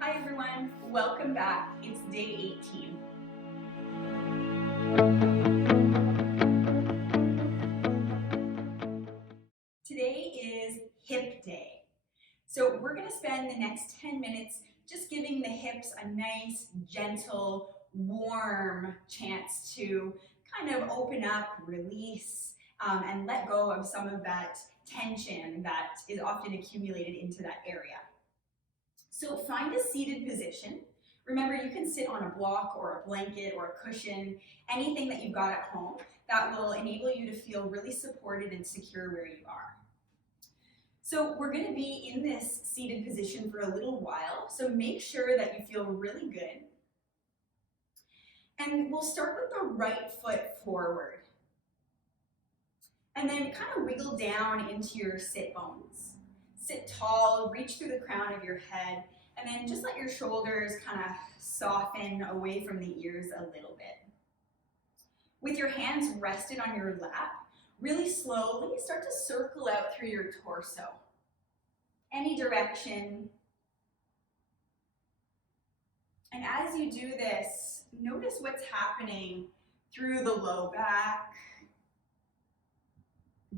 Hi everyone, welcome back. It's day 18. Today is hip day. So we're gonna spend the next 10 minutes just giving the hips a nice, gentle, warm chance to kind of open up, release, and let go of some of that tension that is often accumulated into that area. So find a seated position. Remember, you can sit on a block or a blanket or a cushion, anything that you've got at home that will enable you to feel really supported and secure where you are. So we're going to be in this seated position for a little while, so make sure that you feel really good. And we'll start with the right foot forward. And then kind of wiggle down into your sit bones. Sit tall, reach through the crown of your head, and then just let your shoulders kind of soften away from the ears a little bit. With your hands rested on your lap, really slowly start to circle out through your torso. Any direction. And as you do this, notice what's happening through the low back,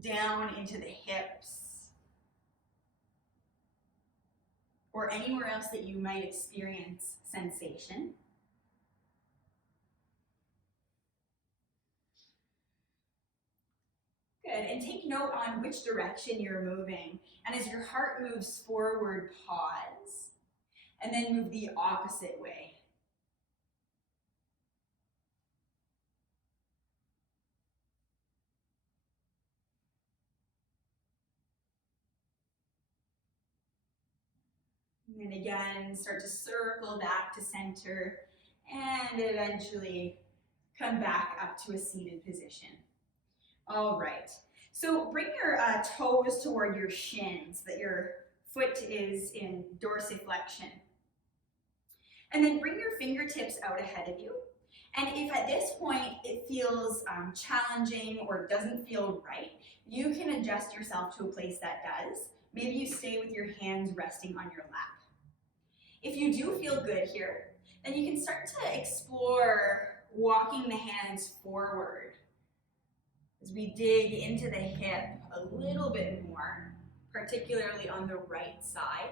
down into the hips, or anywhere else that you might experience sensation. Good, and take note on which direction you're moving. And as your heart moves forward, pause, and then move the opposite way. And again, start to circle back to center and eventually come back up to a seated position. All right, so bring your toes toward your shins, that your foot is in dorsiflexion. And then bring your fingertips out ahead of you. And if at this point it feels challenging or doesn't feel right, you can adjust yourself to a place that does. Maybe you stay with your hands resting on your lap. If you do feel good here, then you can start to explore walking the hands forward as we dig into the hip a little bit more, particularly on the right side.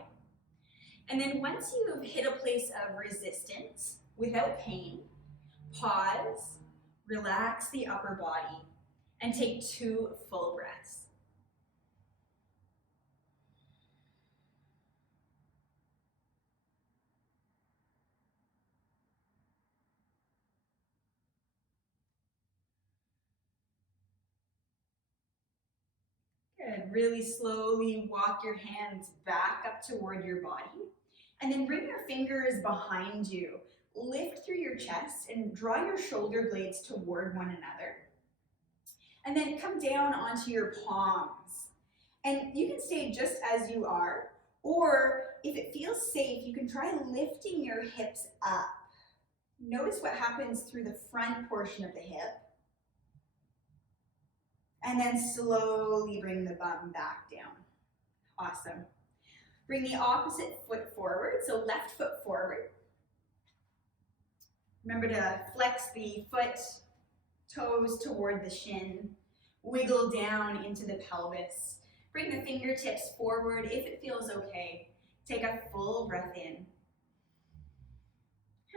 And then once you've hit a place of resistance without pain, pause, relax the upper body, and take 2 full breaths. Good. Really slowly walk your hands back up toward your body, and then bring your fingers behind you. Lift through your chest and draw your shoulder blades toward one another. And then come down onto your palms. And you can stay just as you are, or if it feels safe, you can try lifting your hips up. Notice what happens through the front portion of the hip. And then slowly bring the bum back down. Awesome. Bring the opposite foot forward, so left foot forward. Remember to flex the foot, toes toward the shin. Wiggle down into the pelvis. Bring the fingertips forward if it feels okay. Take a full breath in.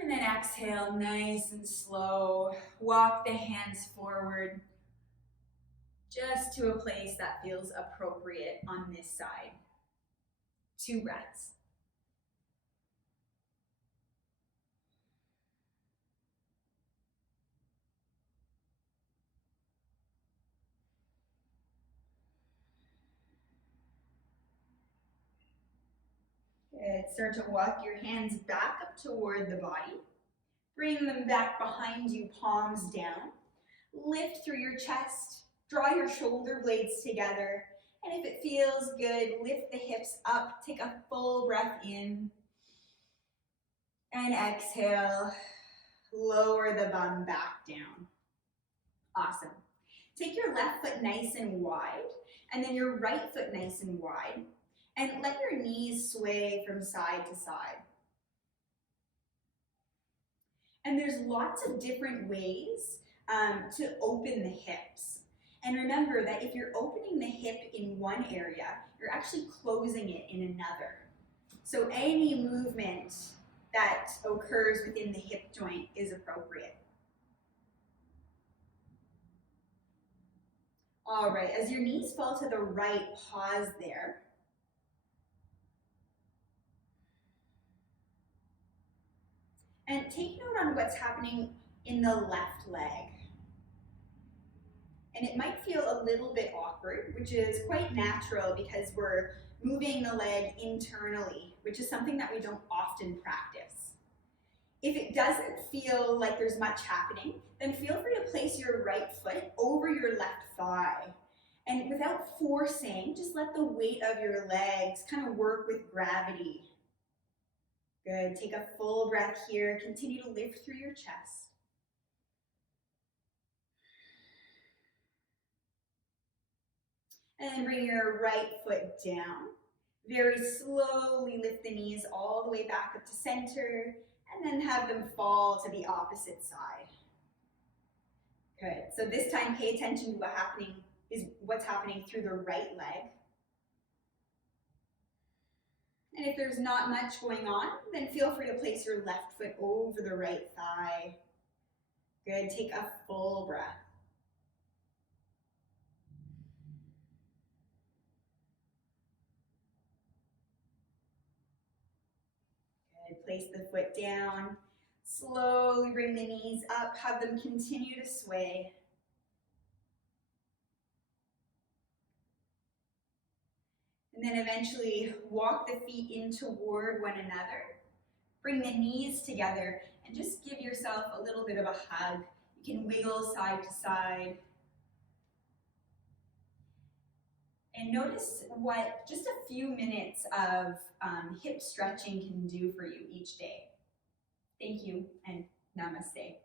And then exhale nice and slow. Walk the hands forward just to a place that feels appropriate on this side. 2 breaths. Good. Start to walk your hands back up toward the body. Bring them back behind you, palms down. Lift through your chest. Draw your shoulder blades together. And if it feels good, lift the hips up. Take a full breath in. And exhale. Lower the bum back down. Awesome. Take your left foot nice and wide, and then your right foot nice and wide. And let your knees sway from side to side. And there's lots of different ways to open the hips. And remember that if you're opening the hip in one area, you're actually closing it in another. So any movement that occurs within the hip joint is appropriate. All right, as your knees fall to the right, pause there. And take note on what's happening in the left leg. And it might feel a little bit awkward, which is quite natural because we're moving the leg internally, which is something that we don't often practice. If it doesn't feel like there's much happening, then feel free to place your right foot over your left thigh. And without forcing, just let the weight of your legs kind of work with gravity. Good, take a full breath here. Continue to lift through your chest. And then bring your right foot down. Very slowly lift the knees all the way back up to center, and then have them fall to the opposite side. Good, so this time pay attention to what's happening through the right leg. And if there's not much going on, then feel free to place your left foot over the right thigh. Good, take a full breath. Good, place the foot down. Slowly bring the knees up, have them continue to sway. And then eventually walk the feet in toward one another. Bring the knees together and just give yourself a little bit of a hug. You can wiggle side to side. And notice what just a few minutes of hip stretching can do for you each day. Thank you and namaste.